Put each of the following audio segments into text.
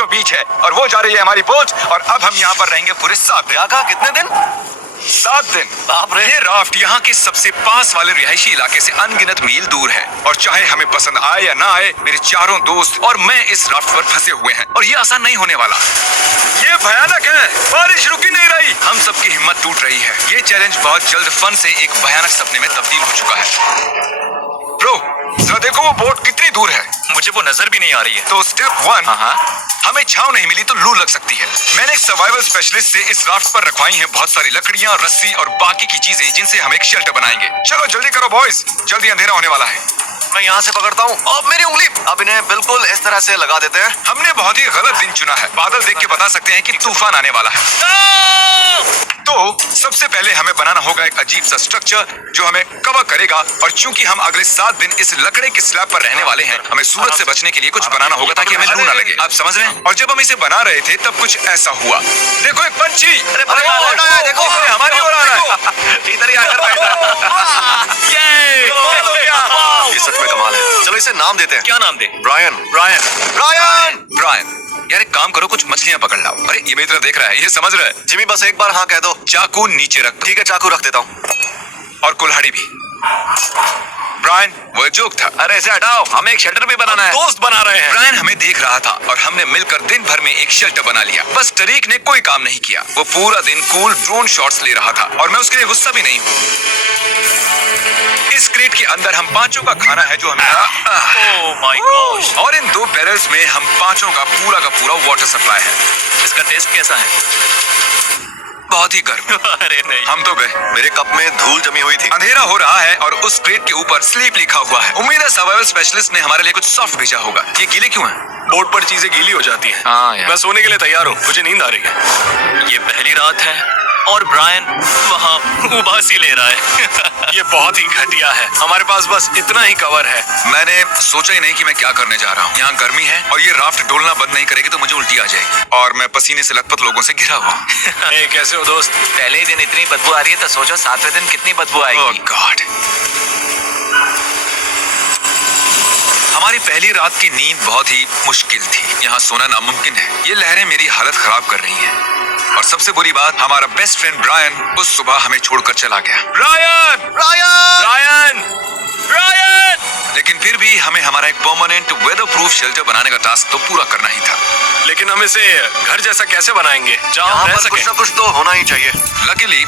बीचों बीच है और वो जा रही है हमारी बोट, और अब हम यहाँ पर रहेंगे पूरे 7 दिन। क्या कहा, कितने दिन? 7 दिन। बाप रे। ये राफ्ट यहाँ के सबसे पास वाले रिहायशी इलाके से अनगिनत मील दूर है, और चाहे हमें पसंद आए या ना आए, मेरे चारों दोस्त और मैं इस राफ्ट पर फंसे हुए हैं, और ये आसान नहीं होने वाला। ये भयानक है, बारिश रुक ही नहीं रही, हम सबकी हिम्मत टूट रही है। ये चैलेंज बहुत जल्द फन से एक भयानक सपने में तब्दील हो चुका है। ब्रो, जरा देखो वो बोट कितनी दूर है। मुझे वो नजर भी नहीं आ रही है। तो स्टेप 1, हमें छांव नहीं मिली तो लू लग सकती है। मैंने एक सर्वाइवल स्पेशलिस्ट से इस राफ्ट पर रखवाई हैं बहुत सारी लकड़ियां, रस्सी और बाकी की चीजें जिनसे हम एक शेल्टर बनाएंगे। चलो जल्दी करो बॉयज, जल्दी अंधेरा होने वाला है। मैं यहाँ से पकड़ता हूँ। अब मेरी उंगली। अब इन्हें बिल्कुल इस तरह से लगा देते हैं। हमने बहुत ही गलत दिन चुना है। बादल देख के बता सकते हैं कि तूफान आने वाला है। तो सबसे पहले हमें बनाना होगा एक अजीब सा स्ट्रक्चर जो हमें कवर करेगा, और चूंकि हम अगले 7 दिन इस लकड़े के स्लैब पर रहने वाले हैं, हमें सूरज से बचने के लिए कुछ बनाना होगा ताकि हमें लू ना लगे। आप समझ रहे हैं? और जब हम इसे बना रहे थे तब कुछ ऐसा हुआ। देखो एक पंछी, देखो हमारी ओर आ रहा है। इधर ही आकर बैठा। ये सच में कमाल है। चलो इसे नाम देते हैं। क्या नाम दे? ब्रायन। ब्रायन। ब्रायन। ब्रायन, यार एक काम करो, कुछ मछलियां पकड़ लाओ। अरे ये मेरी तरफ देख रहा है, ये समझ रहा है। जिमी बस एक बार हाँ कह दो। चाकू नीचे रख। ठीक है, चाकू रख देता हूँ। और कुल्हाड़ी भी। ब्रायन, वो जोक था। अरे इसे हटाओ, हमें एक शेल्टर भी बनाना है। दोस्त बना रहे हैं। ब्रायन हमें देख रहा था और हमने मिलकर दिन भर में एक शेल्टर बना लिया। बस टरीक ने कोई काम नहीं किया। वो पूरा दिन कूल ड्रोन शॉट्स ले रहा था, और मैं उसके लिए गुस्सा भी नहीं हूँ। इस क्रेट के अंदर हम 5 का खाना है जो हमें ओह माय गॉड। और इन 2 बैरल्स में हम 5 का पूरा वाटर सप्लाई है। इसका टेस्ट कैसा है? बहुत ही गर्म। अरे नहीं। हम तो गए। मेरे कप में धूल जमी हुई थी। अंधेरा हो रहा है और उस क्रेट के ऊपर स्लीप लिखा हुआ है। उम्मीद है सर्वाइवल स्पेशलिस्ट ने हमारे लिए कुछ सॉफ्ट भेजा होगा। ये गीले क्यों हैं? बोर्ड पर चीजें गीली हो जाती हैं। हाँ यार। मैं सोने के लिए तैयार हूँ, मुझे नींद आ रही है। ये पहली रात है और ब्रायन वहाँ उबासी ले रहा है। ये बहुत ही घटिया है। हमारे पास बस इतना ही कवर है। मैंने सोचा ही नहीं कि मैं क्या करने जा रहा हूँ। यहाँ गर्मी है और ये राफ्ट डोलना बंद नहीं करेगी तो मुझे उल्टी आ जाएगी, और मैं पसीने से लथपथ लोगों से घिरा हुआ। ए, कैसे हो दोस्त? पहले ही दिन इतनी बदबू आ रही है तो सोचो 7वें दिन कितनी बदबू आएगी। ओह गॉड। हमारी पहली रात की नींद बहुत ही मुश्किल थी। यहाँ सोना नामुमकिन है। ये लहरें मेरी हालत खराब कर रही हैं। और सबसे बुरी बात, हमारा बेस्ट फ्रेंड ब्रायन उस सुबह हमें छोड़कर चला गया। ब्रायन! ब्रायन! ब्रायन! ब्रायन! लेकिन फिर भी हमें हमारा एक परमानेंट वेदर प्रूफ शेल्टर बनाने का टास्क तो पूरा करना ही था। लेकिन हम इसे घर जैसा कैसे बनाएंगे जहाँ यहाँ हम रह पर सकें? कुछ ना कुछ तो होना ही चाहिए। लकीली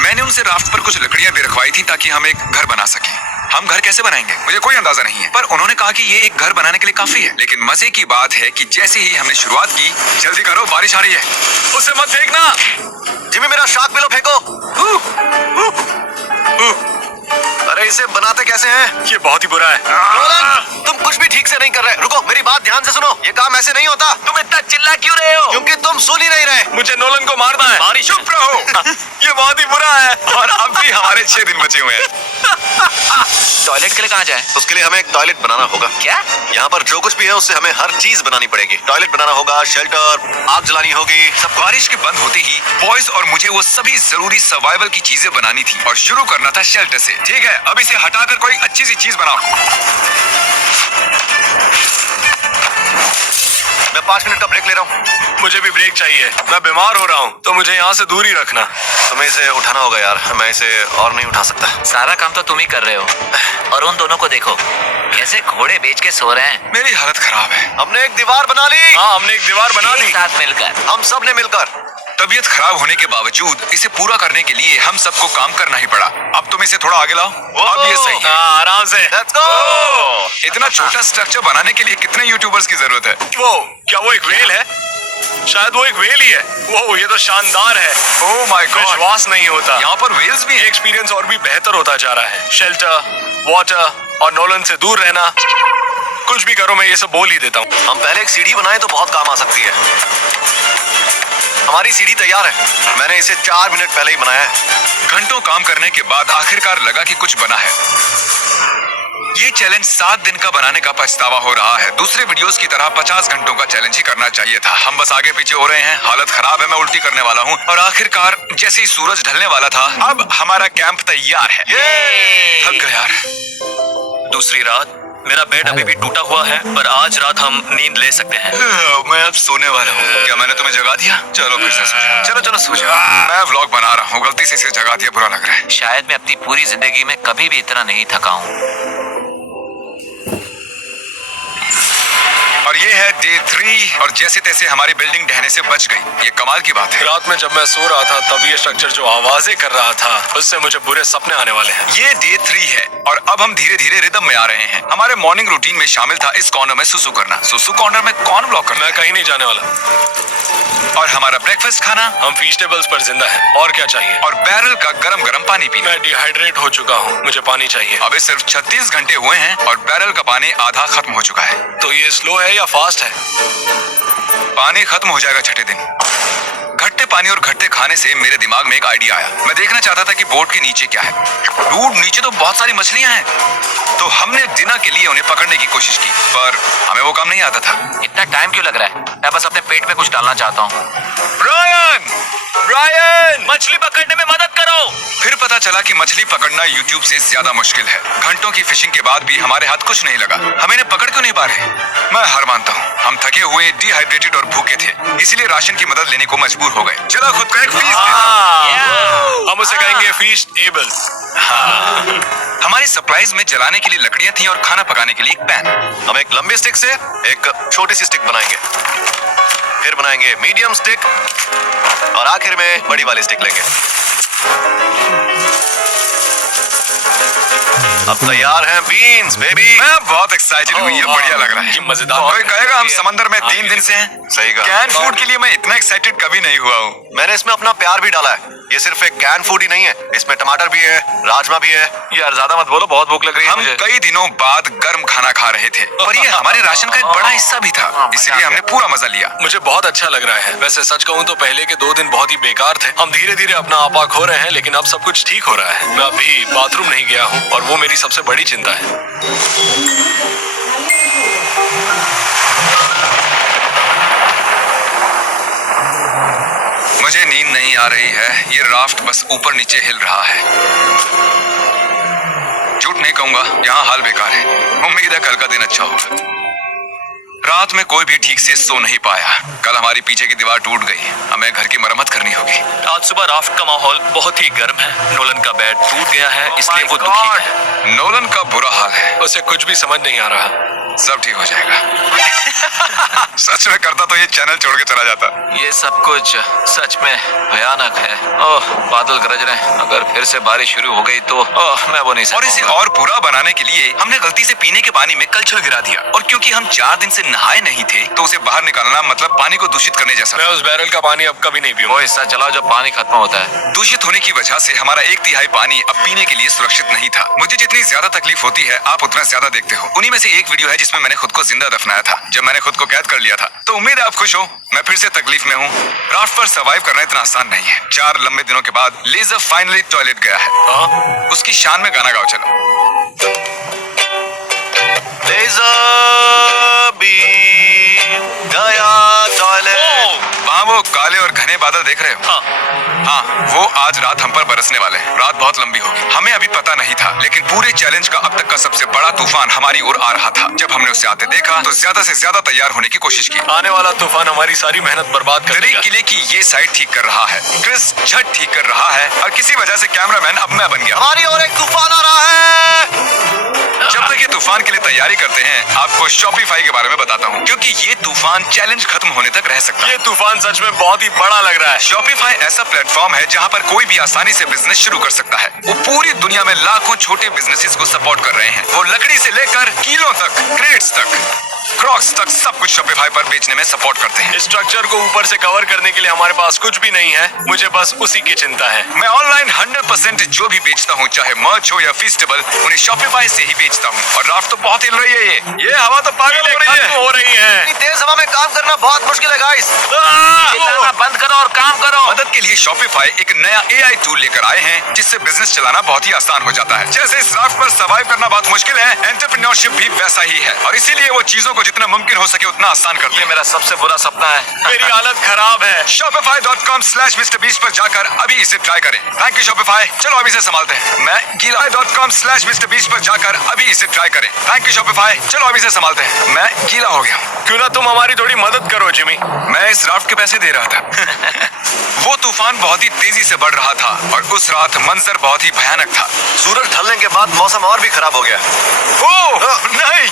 मैंने उनसे राफ्ट पर कुछ लकड़ियां भी रखवाई थी ताकि हम एक घर बना सकें। हम घर कैसे बनाएंगे मुझे कोई अंदाजा नहीं है, पर उन्होंने कहा कि ये एक घर बनाने के लिए काफी है। लेकिन मजे की बात है कि जैसे ही हमने शुरुआत की, जल्दी करो बारिश आ रही है। उसे मत फेंकना। जिमी मेरा शार्क पिलो फेंको। अरे इसे बनाते कैसे हैं? ये बहुत ही बुरा है। नोलन, तुम कुछ भी ठीक से नहीं कर रहे। रुको, मेरी बात ध्यान से सुनो। ये काम ऐसे नहीं होता। तुम इतना चिल्ला क्यों रहे हो? क्योंकि तुम सुन ही नहीं रहे। मुझे नोलन को मारना है। बारिश। चुप रहो। ये बहुत ही बुरा है, और अब भी हमारे 6 दिन बचे हुए हैं। टॉयलेट के लिए कहाँ जाए? उसके लिए हमें एक टॉयलेट बनाना होगा। क्या? यहाँ पर जो कुछ भी है उससे हमें हर चीज बनानी पड़ेगी। टॉयलेट बनाना होगा, शेल्टर, आग जलानी होगी। सब बारिश के बंद होते ही बॉयज और मुझे वो सभी जरूरी सर्वाइवल की चीजें बनानी थी, और शुरू करना था शेल्टर से। ठीक है, अब इसे हटाकर कोई अच्छी सी चीज बनाओ। मैं 5 मिनट का ब्रेक ले रहा हूँ। मुझे भी ब्रेक चाहिए। मैं बीमार हो रहा हूँ, तो मुझे यहाँ से दूर ही रखना। तुम्हें इसे उठाना होगा यार, मैं इसे और नहीं उठा सकता। सारा काम तो तुम ही कर रहे हो, और उन दोनों को देखो कैसे घोड़े बेच के सो रहे हैं। मेरी हालत खराब है। हमने एक दीवार बना ली। हाँ, हमने एक दीवार बना ली। साथ मिलकर। हम सब ने मिलकर। तबीयत खराब होने के बावजूद इसे पूरा करने के लिए हम सबको काम करना ही पड़ा। अब तुम इसे थोड़ा आगे लाओ। अब ये सही है। आराम से। Let's go! इतना छोटा स्ट्रक्चर बनाने के लिए कितने यूट्यूबर्स की जरूरत है? क्या वो एक व्हेल है? शायद वो एक व्हेल ही है। वो ये तो शानदार है। ओह माय गॉड, विश्वास नहीं होता। यहाँ पर व्हेल्स भी हैं। एक्सपीरियंस और भी बेहतर होता जा रहा है। शेल्टर, वाटर और नोलन से दूर रहना। कुछ भी करो, मैं ये सब बोल ही देता हूँ। हम पहले एक सीढ़ी बनाए तो बहुत काम आ सकती है। हमारी सीढ़ी तैयार है। मैंने इसे 4 मिनट पहले ही बनाया है। घंटों काम करने के बाद आखिरकार लगा कि कुछ बना है। ये चैलेंज 7 दिन का बनाने का पछतावा हो रहा है। दूसरे वीडियोस की तरह 50 घंटों का चैलेंज ही करना चाहिए था। हम बस आगे पीछे हो रहे हैं। हालत खराब है, मैं उल्टी करने वाला हूँ। और आखिरकार जैसे ही सूरज ढलने वाला था, अब हमारा कैंप तैयार है। थक गया यार। दूसरी रात मेरा बेड अभी भी टूटा हुआ है, पर आज रात हम नींद ले सकते हैं। मैं अब सोने वाला हूँ। क्या मैंने तुम्हें जगा दिया? चलो फिर से सो जाओ। चलो चलो सो जाओ। मैं व्लॉग बना रहा हूँ, गलती से इसे जगा दिया, बुरा लग रहा है। शायद मैं अपनी पूरी जिंदगी में कभी भी इतना नहीं थका हूँ। और ये है डे 3 और जैसे तैसे हमारी बिल्डिंग ढहने से बच गई। ये कमाल की बात है। रात में जब मैं सो रहा था तब ये स्ट्रक्चर जो आवाजें कर रहा था उससे मुझे बुरे सपने आने वाले हैं। ये डे 3 है और अब हम धीरे धीरे रिदम में आ रहे हैं। हमारे मॉर्निंग रूटीन में शामिल था इस कॉर्नर में सुसु करना। सुसु कॉर्नर में कौन ब्लॉक करना? मैं कहीं नहीं जाने वाला। और हमारा ब्रेकफास्ट खाना। हम फीस्टेबल्स पर जिंदा हैं। और क्या चाहिए? और बैरल का गरम गरम पानी पीना। मैं डिहाइड्रेट हो चुका हूँ, मुझे पानी चाहिए। अबे सिर्फ 36 घंटे हुए हैं और बैरल का पानी आधा खत्म हो चुका है। तो ये स्लो है या फास्ट है? पानी खत्म हो जाएगा छठे दिन। घटते पानी और घटते खाने से मेरे दिमाग में एक आइडिया आया। मैं देखना चाहता था कि बोट के नीचे क्या है। डूड, नीचे तो बहुत सारी मछलियां हैं। तो हमने डिनर के लिए उन्हें पकड़ने की कोशिश की, पर हमें वो काम नहीं आता था। इतना टाइम क्यों लग रहा है? मैं बस अपने पेट में कुछ डालना चाहता हूँ। ब्रायन! ब्रायन! मछली पकड़ने में मदद करो। फिर पता चला कि मछली पकड़ना YouTube से ज्यादा मुश्किल है। घंटों की फिशिंग के बाद भी हमारे हाथ कुछ नहीं लगा। हम इन्हें पकड़ क्यों नहीं पा रहे? मैं हार मानता हूँ। हम थके हुए, डिहाइड्रेटेड और भूखे थे, इसीलिए राशन की मदद लेने को मजबूर हो गए। चलो खुद का एक फीस हम उसे कहेंगे फीस्ट एबल। हमारी सरप्राइज में जलाने के लिए लकड़ियां थी और खाना पकाने के लिए एक पैन। हम एक लंबी स्टिक से एक छोटी सी स्टिक बनाएंगे, फिर बनाएंगे मीडियम स्टिक और आखिर में बड़ी वाली स्टिक लेंगे। अब तैयार हैं बीन्स बेबी। मैं बहुत एक्साइटेड हूँ, ये बढ़िया लग रहा है। ये मजेदार। कोई कहेगा हम समंदर में 3 दिन से हैं। सही कहा। कैन फूड के लिए मैं इतना एक्साइटेड कभी नहीं हुआ हूँ। मैंने इसमें अपना प्यार भी डाला है। ये सिर्फ एक कैन फूड ही नहीं है, इसमें टमाटर भी है, राजमा भी है। यार ज्यादा मत बोलो, बहुत भूख लग रही है हम मुझे। कई दिनों बाद गर्म खाना खा रहे थे और ये हमारे राशन का एक बड़ा हिस्सा भी था, इसलिए हमने पूरा मजा लिया। मुझे बहुत अच्छा लग रहा है। वैसे सच कहूँ तो पहले के 2 दिन बहुत ही बेकार थे। हम धीरे धीरे अपना आपा खो रहे हैं, लेकिन अब सब कुछ ठीक हो रहा है। मैं अभी बाथरूम नहीं गया हूँ और वो मेरी सबसे बड़ी चिंता है। मुझे नींद नहीं आ रही है। ये राफ्ट बस ऊपर नीचे हिल रहा है। झूठ नहीं कहूंगा, यहाँ हाल बेकार है। उम्मीद है कल का दिन अच्छा होगा। रात में कोई भी ठीक से सो नहीं पाया। कल हमारी पीछे की दीवार टूट गई, हमें घर की मरम्मत करनी होगी। आज सुबह राफ्ट का माहौल बहुत ही गर्म है। नोलन का बेड टूट गया है, इसलिए वो दुखी है। नोलन का बुरा हाल है। उसे कुछ भी समझ नहीं आ रहा। सब ठीक हो जाएगा। सच में करता तो ये चैनल छोड़ के चला जाता। ये सब कुछ सच में भयानक है। ओह, बादल गरज रहे हैं। अगर फिर से बारिश शुरू हो गई तो ओह, मैं वो नहीं और इसे और बुरा बनाने के लिए हमने गलती से पीने के पानी में कलछुल गिरा दिया। और क्योंकि हम 4 दिन से नहाए नहीं थे तो उसे बाहर निकालना मतलब पानी को दूषित करने जैसा। मैं उस बैरल का पानी अब कभी नहीं पीऊंगा। वो हिस्सा चलाओ जब पानी खत्म होता है। दूषित होने की वजह से हमारा 1/3 पानी अब पीने के लिए सुरक्षित नहीं था। मुझे जितनी ज्यादा तकलीफ होती है आप उतना ज्यादा देखते हो। उन्हीं में से एक वीडियो है जिसमें मैंने खुद को जिंदा दफनाया था, जब मैंने खुद को कैद कर लिया था। तो उम्मीद है आप खुश हो। मैं फिर से तकलीफ में हूँ। राफ्ट पर सर्वाइव करना इतना आसान नहीं है। 4 लंबे दिनों के बाद लेजर फाइनली टॉयलेट गया है। उसकी शान में गाना गाओ चलो। लेजर भी गया टॉयलेट। वहाँ वो काले और घने बादल देख रहे हो? हाँ, वो आज रात हम पर बरसने वाले हैं। रात बहुत लंबी होगी। हमें अभी पता नहीं था, लेकिन पूरे चैलेंज का अब तक का सबसे बड़ा तूफान हमारी ओर आ रहा था। जब हमने उसे आते देखा तो ज्यादा से ज्यादा तैयार होने की कोशिश की। आने वाला तूफान हमारी सारी मेहनत बर्बाद कर दरेक देगा। किले की ये साइड ठीक कर रहा है, क्रिस छत ठीक कर रहा है और किसी वजह से कैमरामैन अब मैं बन गया। हमारी ओर एक तूफान आ रहा है। जब तक ये तूफान के लिए तैयारी करते हैं आपको शॉपिफाई के बारे में बताता हूँ, क्योंकि ये तूफान चैलेंज खत्म होने तक रह सकता है। ये तूफान सच में बहुत ही बड़ा लग रहा है। शॉपिफाई ऐसा प्लेटफॉर्म है जहाँ पर कोई भी आसानी से बिजनेस शुरू कर सकता है। वो पूरी दुनिया में लाखों छोटे बिजनेसेस को सपोर्ट कर रहे हैं। वो लकड़ी से लेकर कीलों तक, क्रेट्स तक, क्रॉक्स तक सब कुछ शॉपिफाई पर बेचने में सपोर्ट करते हैं। इस स्ट्रक्चर को ऊपर से कवर करने के लिए हमारे पास कुछ भी नहीं है। मुझे बस उसी की चिंता है। मैं ऑनलाइन 100% जो भी बेचता हूँ, चाहे मर्च हो या फीस्टेबल, उन्हें शॉपिफाई से ही बेचता हूँ। और राफ्ट तो बहुत हिल रही है। ये हवा तो पागल हो रही है। हो रही है। तेज हवा में काम करना बहुत मुश्किल है गाइस। चिल्लाना बंद करो। करो और काम करो। मदद के लिए शॉपिफाई एक नया AI टूल लेकर आए हैं जिससे बिजनेस चलाना बहुत ही आसान हो जाता है। जैसे इस राफ्ट पर सर्वाइव करना बहुत मुश्किल है, एंटरप्रेन्योरशिप भी वैसा ही है और इसीलिए वो चीजों को जितना मुमकिन हो सके उतना आसान करते हैं। ये मेरा सबसे बुरा सपना है। मेरी हालत खराब है। Shopify.com/MrBeast पर जाकर अभी इसे ट्राई करें। Thank you Shopify। चलो अभी इसे संभालते हैं। मैं gila.com/MrBeast पर जाकर अभी इसे ट्राई करें। Thank you Shopify। चलो अभी इसे संभालते हैं। मैं गीला हो गया। क्यों ना तुम हमारी थोड़ी मदद करो जिमी। मैं इस राफ्ट के पैसे दे रहा था। वो तूफान बहुत ही तेजी से बढ़ रहा था और उस रात मंजर बहुत ही भयानक था। सूरज ढलने के बाद मौसम और भी खराब हो गया। ओह नहीं,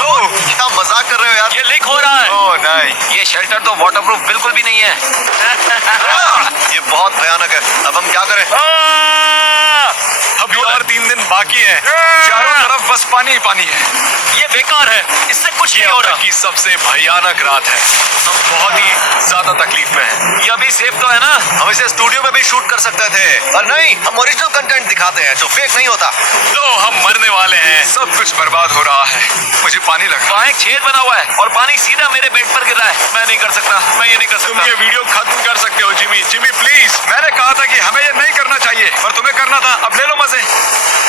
ओह क्या मजाक कर रहे हो यार? ये लीक हो रहा है। ओह नहीं। ये शेल्टर तो वाटरप्रूफ बिल्कुल भी नहीं है। ये बहुत भयानक है। अब हम क्या करें? अभी और 3 दिन बाकी है। चारों तरफ बस पानी ही पानी है। ये बेकार है, इससे कुछ नहीं हो अब रहा। तक की सबसे भयानक रात है। हम बहुत ही ज्यादा तकलीफ में हैं। ये अभी सेफ तो है ना? हम इसे स्टूडियो में भी शूट कर सकते थे, पर नहीं, हम ओरिजिनल कंटेंट दिखाते हैं जो फेक नहीं होता। लो, हम मरने वाले हैं। सब कुछ बर्बाद हो रहा है। मुझे पानी लग रहा है। वहाँ एक छेद बना हुआ है और पानी सीधा मेरे बेड पर गिर रहा है। मैं नहीं कर सकता, मैं ये नहीं कर तुम सकता। ये वीडियो खत्म कर सकते हो जिमी। Jimmy please. मैंने कहा था कि हमें ये नहीं करना चाहिए, पर तुम्हें करना था। अब ले लो मजे।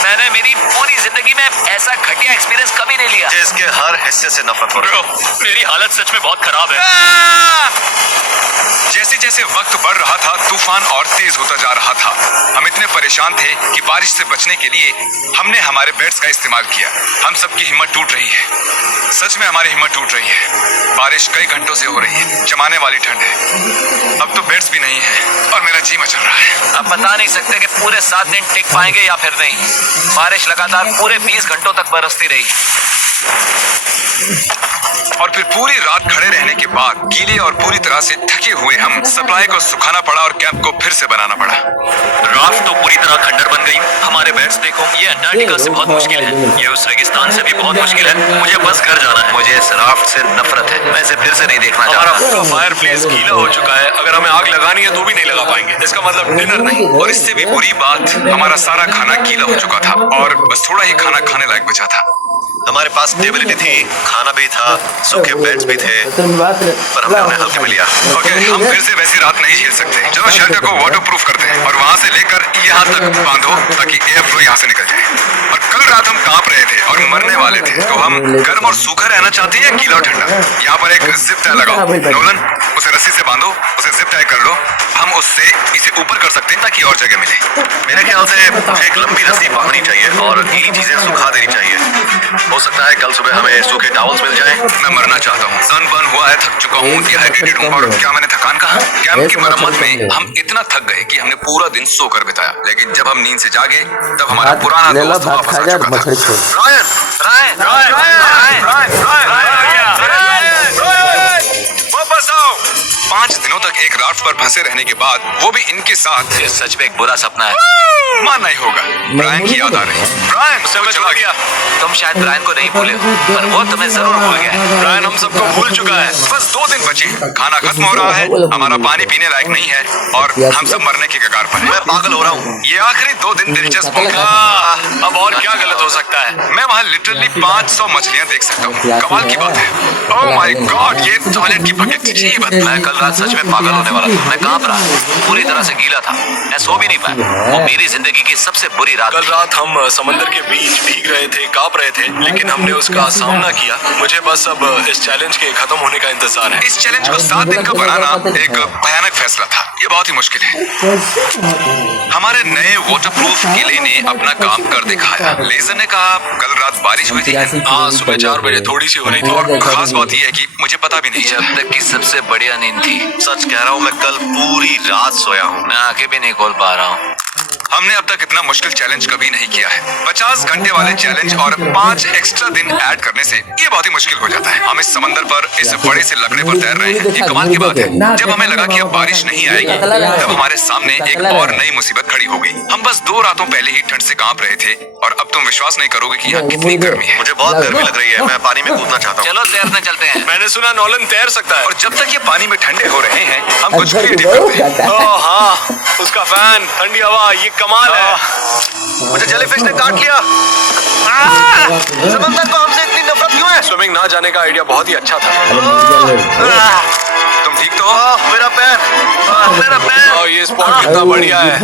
मैंने मेरी पूरी जिंदगी में ऐसा घटिया एक्सपीरियंस कभी नहीं लिया। जिसके हर हिस्से से नफरत हो रही है। मेरी हालत सच में बहुत खराब है। जैसे जैसे वक्त बढ़ रहा था तूफान और तेज होता जा रहा था। हम इतने परेशान थे कि बारिश से बचने के लिए हमने हमारे बेड्स का इस्तेमाल किया। हम सबकी हिम्मत टूट रही है। सच में हमारी हिम्मत टूट रही है। बारिश कई घंटों से हो रही है। जमाने वाली ठंड है। अब तो बेड्स भी नहीं है और मेरा जी मचल रहा है। अब बता नहीं सकते कि पूरे 7 दिन टिक पाएंगे या फिर नहीं। बारिश लगातार पूरे 20 घंटों तक बरसती रही और फिर पूरी रात खड़े रहने के बाद गीले और पूरी तरह से थके हुए हम सप्लाई को सुखाना पड़ा और कैंप को फिर से बनाना पड़ा। राफ्ट तो पूरी तरह खंडर बन गई। हमारे बेड्स देखो, ये अंटार्कटिका से बहुत मुश्किल है। ये उस रेगिस्तान से भी बहुत मुश्किल है। मुझे बस घर जाना है। मुझे इस राफ्ट से नफरत है। मैं इसे फिर से नहीं देखना हमारा चाहता। पूरा फायर प्लेस गीला हो चुका है। अगर हमें आग लगानी है तो भी नहीं लगा पाएंगे। इसका मतलब डिनर नहीं। और इससे भी बुरी बात, हमारा सारा खाना गीला हो चुका था और बस थोड़ा ही खाना खाने लायक बचा था। हमारे पास स्टेबिलिटी थी, खाना भी था, सूखे बेड्स भी थे, पर हमने उन्हें हल्के में लिया। ओके, हम फिर से वैसी रात नहीं झेल सकते। चलो शेल्टर को वाटरप्रूफ करते हैं और वहाँ से लेकर यहाँ तक बांधो ताकि एयर फ्लो यहाँ से निकल जाए। और कल रात हम कांप रहे थे और मरने वाले थे, तो हम गर्म और सूखा रहना चाहते हैं या गीला और ठंडा? यहाँ पर एक जिप टाई लगाओ। नोलन, उसे रस्सी से बांधो, उसे जिप टाई कर लो। हम उससे इसे ऊपर कर सकते हैं ताकि और जगह मिले। मेरे ख्याल से एक लंबी रस्सी बांधनी चाहिए और गीली चीजें सुखा देनी चाहिए। हो सकता है कल सुबह हमें सूखे टॉवल्स मिल जाएं। मैं मरना चाहता हूँ। सनबर्न हुआ है, थक चुका हूँ, डिहाइड्रेटेड हूँ। और क्या मैंने थकान कहा? कैंप की मरम्मत में हम इतना थक गए कि हमने पूरा दिन सोकर बिताया। लेकिन जब हम नींद से जागे तब हमारा पुराना दोस्त वापस आ चुका था। रायन, रायन, रायन, रायन, वापस आओ। 5 दिनों तक एक राफ्ट पर फंसे रहने के बाद, वो भी इनके साथ। ये सच में एक बुरा सपना है। मानना ही होगा। ब्रायन की याद आ रही है। ब्रायन, उसे मैं चला गया। तुम शायद ब्रायन को नहीं भूले हो, पर वो तुम्हें जरूर भूल गया है। ब्रायन हम सबको भूल चुका है। बस 2 दिन बचे। खाना खत्म हो रहा है, हमारा पानी पीने लायक नहीं है और हम सब मरने के कगार पर हैं। मैं पागल हो रहा हूँ। ये आखिरी 2 दिन दिलचस्प होंगे। अब और क्या गलत हो सकता है? मैं वहाँ लिटरली 500 मछलियाँ देख सकता हूँ। कमाल की बात है। ओह माय गॉड, ये टॉयलेट की बकेट थी। जी बात। मैं कल रात सच में पागल होने वाला था। मैं कांप रहा था, पूरी तरह से गीला था। मैं सो भी नहीं पाया। वो मेरी जिंदगी की सबसे बुरी रात कल थी। रात हम समंदर के बीच भीग रहे थे, कांप रहे थे, लेकिन हमने उसका सामना किया। मुझे बस अब इस चैलेंज के खत्म होने का इंतजार है। इस चैलेंज को 7 दिन का बनाना एक भयानक फैसला था। ये बहुत ही मुश्किल है। हमारे नए वाटरप्रूफ किले ने अपना काम कर दिखाया। लेजर ने कहा कल रात बारिश हुई थी। हाँ, सुबह 4 बजे थोड़ी सी हो रही थी। और खास बात यह है कि मुझे पता भी नहीं ये चला। अब तक की सबसे बढ़िया नींद थी। सच कह रहा हूँ, मैं कल पूरी रात सोया हूँ। मैं आंखें भी नहीं खोल पा रहा हूँ। हमने अब तक इतना मुश्किल चैलेंज कभी नहीं किया है। 50 घंटे वाले चैलेंज और 5 एक्स्ट्रा दिन ऐड करने से ये बहुत ही मुश्किल हो जाता है। हम इस समंदर पर इस बड़े से लकड़े पर तैर रहे हैं। ये कमाल की बात है। जब हमें लगा कि अब बारिश नहीं आएगी, तब हमारे सामने एक और नई मुसीबत खड़ी हो गई। हम बस 2 रातों पहले ही ठंड से कांप रहे थे और अब तुम विश्वास नहीं करोगे कि यहाँ कितनी गर्मी है। मुझे बहुत गर्मी लग रही है। मैं पानी में कूदना चाहता हूँ। चलो तैरने चलते हैं। मैंने सुना नॉलन तैर सकता है। और जब तक ये पानी में ठंडे हो रहे हैं, हम कुछ क्रिएटिव करते हैं। ओह हाँ, उसका फैन, ठंडी हवा, ये कमाल है। मुझे जेलीफिश ने काट लिया। समंदर को हमसे इतनी नफरत क्यों है? स्विमिंग ना जाने का आइडिया बहुत ही अच्छा था। तुम ठीक तो हो? मेरा पैर। मेरा पैर। ये स्पॉट कितना बढ़िया है।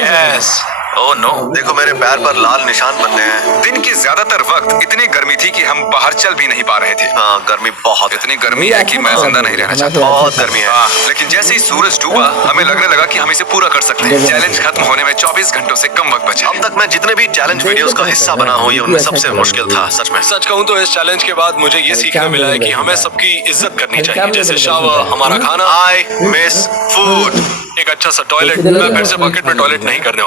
यस। Oh no. देखो मेरे पैर पर लाल निशान बनने हैं। दिन की ज्यादातर वक्त इतनी गर्मी थी कि हम बाहर चल भी नहीं पा रहे थे। हाँ, गर्मी बहुत है। इतनी गर्मी है कि मैं जिंदा नहीं रहना चाहता। बहुत गर्मी है। हाँ, लेकिन जैसे ही सूरज डूबा हमें लगने लगा कि हम इसे पूरा कर सकते हैं। चैलेंज खत्म होने में 24 घंटों से कम वक्त बचा अब तक मैं जितने भी चैलेंज वीडियोस का हिस्सा बना हूँ, ये उनमें सबसे मुश्किल था सच में। सच कहूँ तो इस चैलेंज के बाद मुझे ये सीखने मिला है कि हमें सबकी इज्जत करनी चाहिए। जैसे शावर, हमारा खाना। I miss food. एक अच्छा सा टॉयलेट। मैं फिर से बकेट में टॉयलेट नहीं करने